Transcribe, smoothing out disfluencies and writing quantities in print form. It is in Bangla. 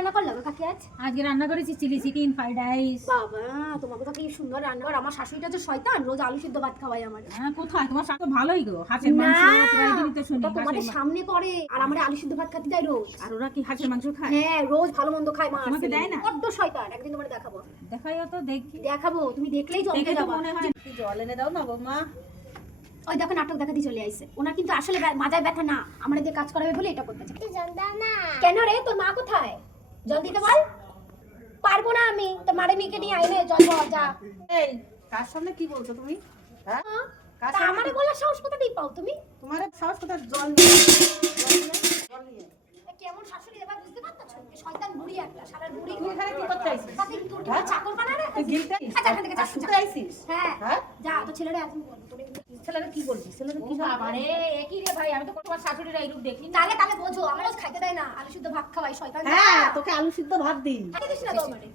রান্না করলাম কাকি আজ? আজকে রান্না করেছি চিলি চিকেন, ফ্রাইড রাইস। বাবা তোমাকে তো কি সুন্দর রান্না করে। আমার শাশুড়িটা যে শয়তান, রোজ আলু সিদ্ধ ভাত খাওয়াই আমার। হ্যাঁ, কোথায় তোমার শাক তো ভালোই গো, হাঁসের না, মাংস প্রায় দিনই তো শুনি। ওটা তোমাদের সামনে করে আর আমার আলু সিদ্ধ ভাত খেতে দেয় রোজ। আর ওরা কি হাঁসের মাংস খায়? হ্যাঁ, রোজ ভালো মন্দ খায় মা। তোমাকে দেয় না? বড্ড শয়তান, একদিন তোমাকে দেখাবো। দেখাইও তো দেখি। দেখাবো, তুমি দেখলেই চমকে দেখে তো যাবে। মনে হয় একটু জল এনে দাও না বৌমা। ওই দেখো নাটক দেখাতে চলে আইছে। ওনার কিন্তু আসলে মাথায় ব্যথা না, আমাদের দিয়ে কাজ করাবে বলে এটা করতেছে। কেন রে, তোর মা কোথায়? জল দিতে বল। পারবো না আমি, তোর মারে মেয়েকে নিয়ে আইলে জল বল যা। এই কার সামনে কি বলছো তুমি? হ্যাঁ, কার তা সামনে? আমারে বলার সাহস কোথা দিয়ে পাও তুমি? তোমার সাহস কোথায়? জল নিয়ে জল নিয়ে কেমন শাশুড়ি এবার বুঝতে পারছো? শয়তান বুড়ি একটা, শালার বুড়ি। তুই এখানে কি করতে আইছিস? তাতে কি তোর কি চাকর বানারে? তুই গিলতে আচ্ছা, এখান থেকে যা, শুতে আইছিস? হ্যাঁ হ্যাঁ? যা, তো ছেলেরা এখন বলবো তোরে। ছেলেরা কি বলবি? ছেলেরা কি বলবি? বাবারে একই রে ভাই, আমি তো তোমার শাশুড়িরা এইরূপ দেখি না। তাহলে তাহলে বোঝো, আমার রোজ খাইতে দেয় না, আলু সিদ্ধ ভাত খাওয়াই শয়তান। হ্যাঁ, তোকে আলু সিদ্ধ ভাত দিই। খাইতে দিস না তো আমারে।